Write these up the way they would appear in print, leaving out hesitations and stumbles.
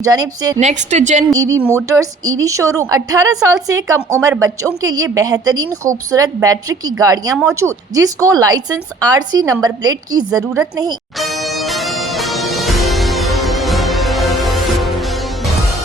जानिब से next gen EV motors EV showroom 18 साल से कम उम्र बच्चों के लिए बेहतरीन खूबसूरत बैटरी की गाड़ियां मौजूद, जिसको लाइसेंस आरसी नंबर प्लेट की जरूरत नहीं।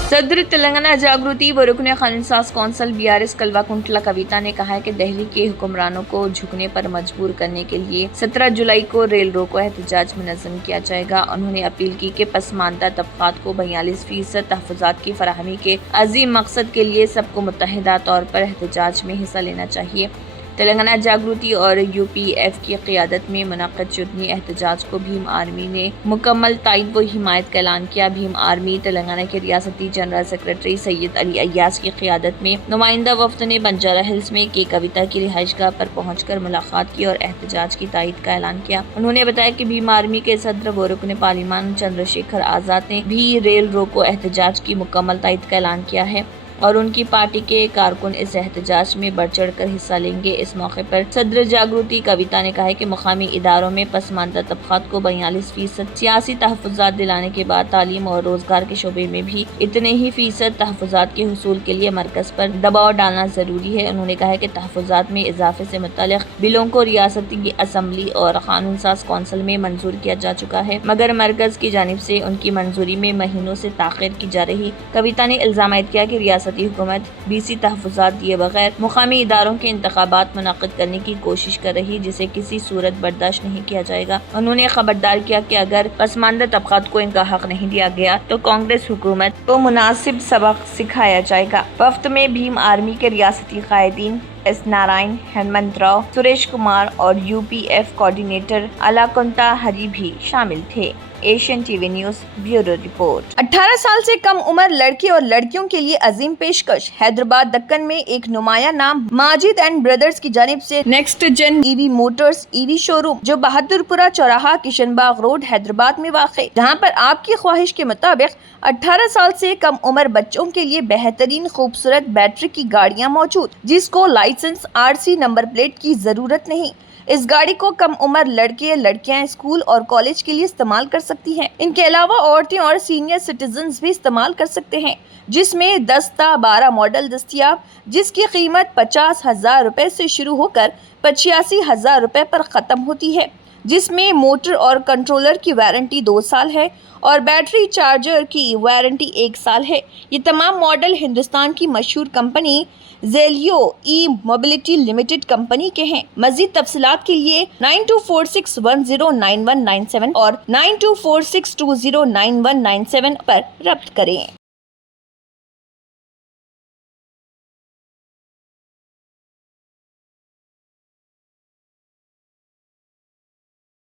सदर तेलंगाना जागृति व रुकन खानसाज कौंसिल BRS कल्वाकुंटला कविता ने कहा है कि दिल्ली के हुक्मरानों को झुकने पर मजबूर करने के लिए 17 जुलाई को रेल रोको एहतजाज मुनज़्ज़म किया जाएगा। उन्होंने अपील की कि पसमानदा तबक़ात को 42% तहफ़्फ़ुज़ात की फराहमी के अज़ीम मकसद के लिए सबको मुत्तहिदा तौर पर एहतजाज में हिस्सा लेना चाहिए। तेलंगाना जागृति और UPF की क़ियादत में मुनक़्क़द शुदनी एहतजाज को भीम आर्मी ने मुकम्मल तायद व हिमायत का ऐलान किया। भीम आर्मी तेलंगाना के रियासती जनरल सेक्रेटरी सैयद अली अय्याज की क़ियादत में नुमाइंदा वफ़द ने बंजारा हिल्स में के कविता की रिहाइशगाह पर पहुंचकर मुलाकात की और एहतजाज की तायद का ऐलान किया। उन्होंने बताया कि भीम आर्मी के सदर व रुकन पार्लिमान चंद्रशेखर आज़ाद ने भी रेल रोको एहतजाज की मुकम्मल तायद का ऐलान किया है और उनकी पार्टी के कारकुन इस एहतजाज में बढ़ चढ़ कर हिस्सा लेंगे। इस मौके पर सदर जागृति कविता ने कहा कि मुकामी इदारों में पसमानदा तबक़ात को 42% सियासी तहफ़्फ़ुज़ात दिलाने के बाद तालीम और रोजगार के शोबे में भी इतने ही फीसद तहफ़्फ़ुज़ात के हुसूल के लिए मरकज़ पर दबाव डालना जरूरी है। उन्होंने कहा कि तहफ़्फ़ुज़ात में इजाफे से मुतल्लिक़ बिलों को रियासती असम्बली और कानून साज कौंसिल में मंजूर किया जा चुका है, मगर मरकज़ की जानिब से उनकी मंजूरी में महीनों से ताख़ीर की जा रही। कविता ने इल्ज़ाम किया कि रियासती हुकूमत BC तहफ़्फ़ुज़ात दिए बगैर मुकामी इदारों के इंतखाबात मुनक़्क़िद करने की कोशिश कर रही, जिसे किसी सूरत बर्दाश्त नहीं किया जाएगा। उन्होंने खबरदार किया कि अगर पसमानदा तबक़ात को इनका हक नहीं दिया गया तो कांग्रेस हुकूमत को मुनासिब सबक सिखाया जाएगा। वफ़द में भीम आर्मी के रियासती कायदीन S. नारायण, हेमंत राव, सुरेश कुमार और UPF कोऑर्डिनेटर अलाकुंटा हरी भी शामिल थे। Asian TV news bureau report. 18 साल से कम उम्र लड़के और लड़कियों के लिए अजीम पेशकश। हैदराबाद दक्कन में एक नुमाया नाम माजिद एंड ब्रदर्स की जानिब से next gen EV motors EV showroom, जो बहादुरपुरा चौराहा किशनबाग रोड हैदराबाद में वाक़, जहां पर आपकी ख्वाहिश के मुताबिक 18 साल से कम उम्र बच्चों के लिए बेहतरीन खूबसूरत बैटरी की गाड़ियां मौजूद, जिसको लाइसेंस आरसी नंबर प्लेट की जरूरत नहीं। इस गाड़ी को कम उम्र लड़के लड़कियां स्कूल और कॉलेज के लिए इस्तेमाल कर सकती हैं। इनके अलावा औरतें और सीनियर सिटीजन्स भी इस्तेमाल कर सकते हैं, जिसमें 10-12 मॉडल दस्तयाब, जिसकी कीमत 50,000 रुपए से शुरू होकर 85,000 रुपए पर ख़त्म होती है, जिसमें मोटर और कंट्रोलर की वारंटी 2 साल है और बैटरी चार्जर की वारंटी 1 साल है। ये तमाम मॉडल हिंदुस्तान की मशहूर कंपनी ज़ेलियो ई मोबिलिटी लिमिटेड कंपनी के हैं। मज़ीद तफसीलात के लिए 9246109197 और 9246209197 पर रब्त करें।